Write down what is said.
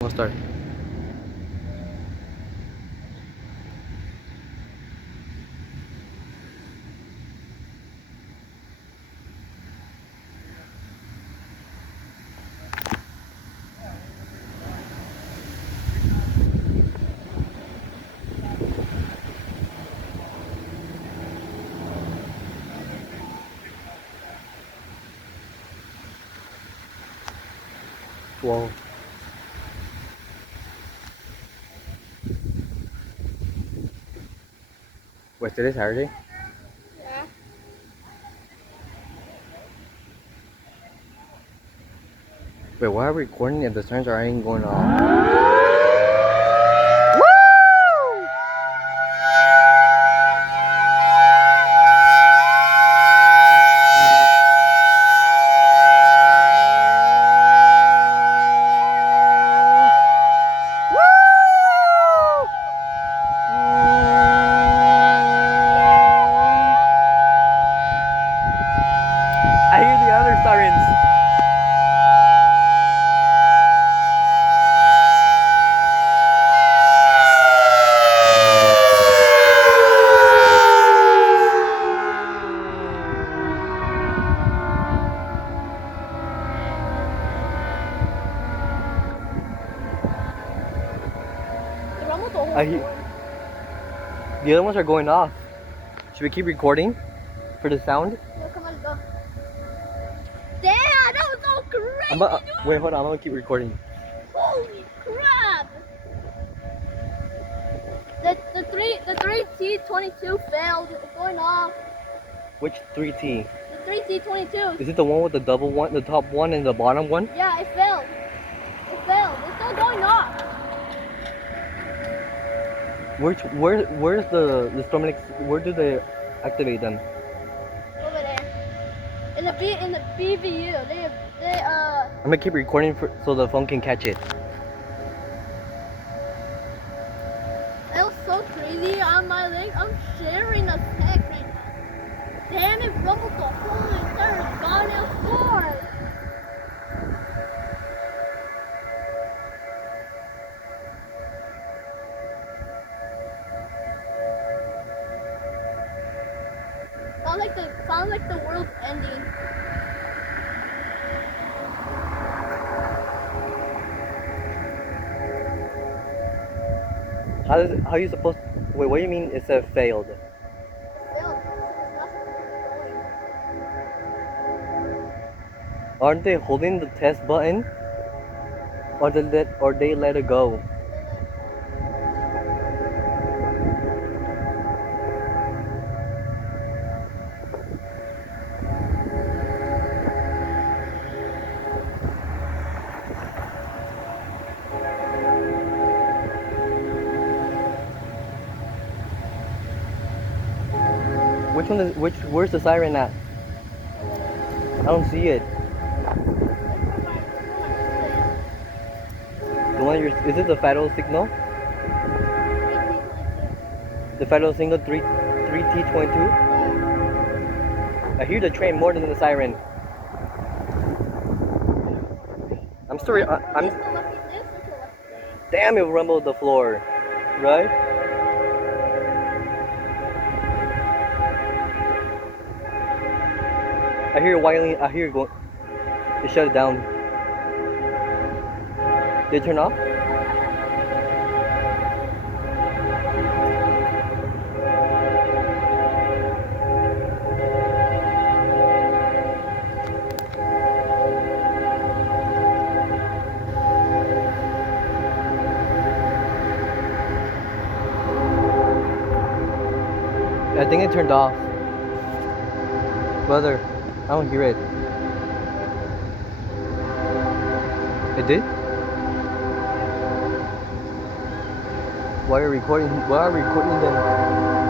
We'll start. Whoa. Wait, today Saturday? Yeah. Wait, why are we recording if the sirens are ain't going off? I hear the other sirens. There's almost a whole I hear- storm. The other ones are going off. Should we keep recording for the sound? No, come on, go. Damn, that was so crazy, dude. Wait, hold on. I'm gonna keep recording. Holy crap! The 3T22 failed. It's going off. Which 3T? The 3T22. Is it the one with the double one, the top one and the bottom one? Yeah, it failed. It failed. It's still going off. Where's the Stormix? Where do they activate them? Over there. In the BVU. I'm gonna keep recording so the phone can catch it. That was so crazy on my link. I'm sharing a text right now. Damn it, rumbled the whole entire goddamn floor. Sounds like the world's ending. How you supposed? Wait, what do you mean? It said failed. Failed. It's not going. Aren't they holding the test button, or they let it go? Which one is which? Where's the siren at? I don't see it. The one is it the federal signal? The federal signal 3T22? I hear the train more than the siren. I'm still. I'm. Damn! It rumbled the floor, right? I hear whiling. I hear going. They shut it down. Did it turn off? I think it turned off. Brother, I don't hear it. It did? Why are you recording? Why are we recording then?